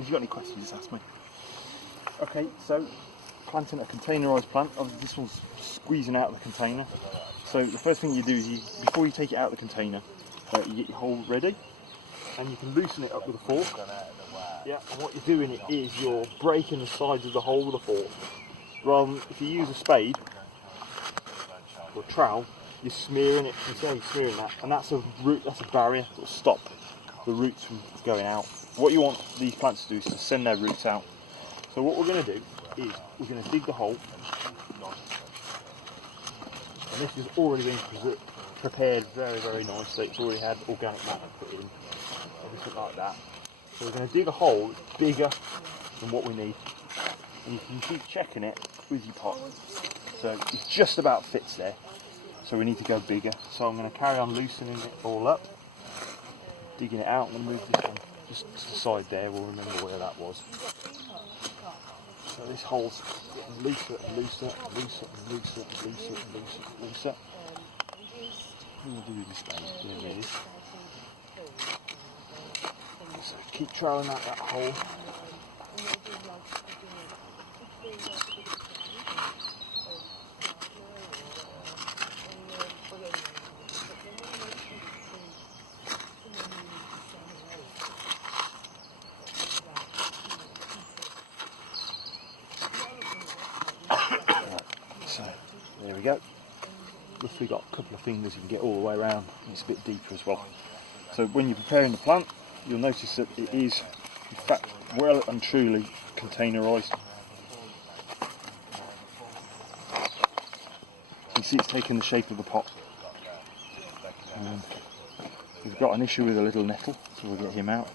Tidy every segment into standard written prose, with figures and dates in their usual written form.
And if you've got any questions, just ask me. Okay, so planting a containerised plant. Obviously this one's squeezing out of the container. So the first thing you do is before you take it out of the container, you get your hole ready, and you can loosen it up with a fork. Yeah, and what you're doing is you're breaking the sides of the hole with a fork. Rather than if you use a spade or a trowel, you're smearing it. You see how you're smearing that, and that's a barrier that will stop the roots from going out. What you want these plants to do is to send their roots out. So what we're going to do is we're going to dig the hole, and this has already been prepared very, very nicely. It's already had organic matter put in, everything like that. So we're going to dig a hole that's bigger than what we need, and you can keep checking it with your pot. So it just about fits there, so we need to go bigger. So I'm going to carry on loosening it all up, digging it out. I'm going to move this one just to the side there, we'll remember where that was. So this hole's getting looser and looser and looser and looser and looser and looser and looser. What do we do with this spade? There it is. So keep trialing out that hole. So there we go. Roughly got a couple of fingers, you can get all the way around. It's a bit deeper as well. So when you're preparing the plant, you'll notice that it is in fact well and truly containerised. You can see it's taking the shape of the pot. We've got an issue with a little nettle, so we'll get him out.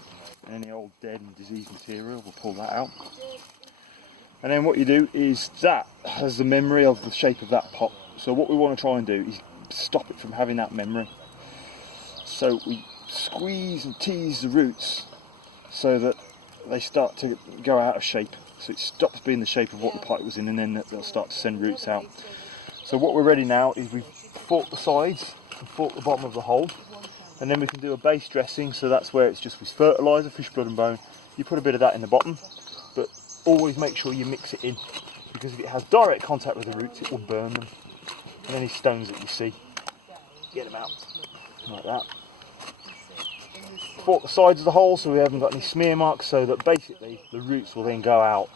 Any old dead and diseased material, we'll pull that out. And then what you do is that has the memory of the shape of that pot. So what we want to try and do is stop it from having that memory. So we squeeze and tease the roots so that they start to go out of shape. So it stops being the shape of what the pot was in, and then they'll start to send roots out. So what we're ready now is we've forked the sides and forked the bottom of the hole, and then we can do a base dressing. So that's where it's just with fertiliser, fish blood and bone. You put a bit of that in the bottom, but always make sure you mix it in, because if it has direct contact with the roots it will burn them. And any stones that you see, get them out like that. Fork the sides of the hole so we haven't got any smear marks, so that basically the roots will then go out.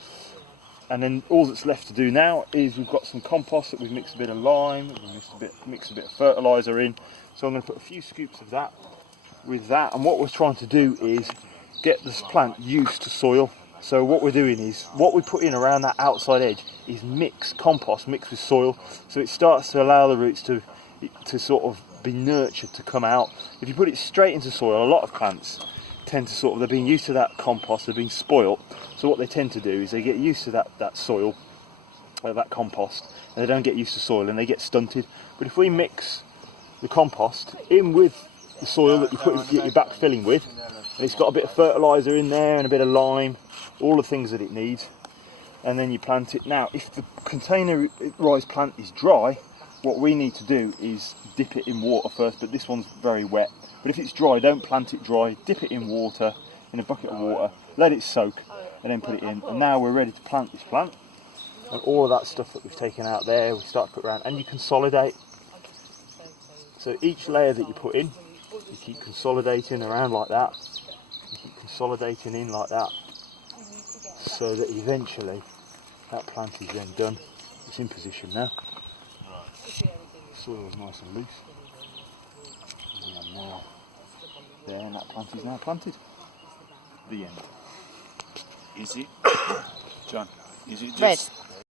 And then all that's left to do now is we've got some compost that we've mixed a bit of lime, we've mixed a bit of fertiliser in. So I'm going to put a few scoops of that with that, and what we're trying to do is get this plant used to soil. So what we're doing is, what we put in around that outside edge is compost mixed with soil, so it starts to allow the roots to sort of be nurtured to come out. If you put it straight into soil, a lot of plants tend to they're being used to that compost, they're being spoilt, so what they tend to do is they get used to that soil, that compost, and they don't get used to soil and they get stunted. But if we mix the compost in with the soil that you're backfilling with, and it's got a bit of fertiliser in there and a bit of lime, all the things that it needs, and then you plant it. Now if the containerised plant is dry, what we need to do is dip it in water first, but this one's very wet. But if it's dry, don't plant it dry, dip it in water, in a bucket of water, let it soak, and then put it in. And now we're ready to plant this plant. And all of that stuff that we've taken out there, we start to put around, and you consolidate. So each layer that you put in, you keep consolidating around like that, you keep consolidating in like that, so that eventually that plant is then done. It's in position now. The soil is nice and loose. And now, there, and that plant is now planted. The end. Is it, John, is it Red. just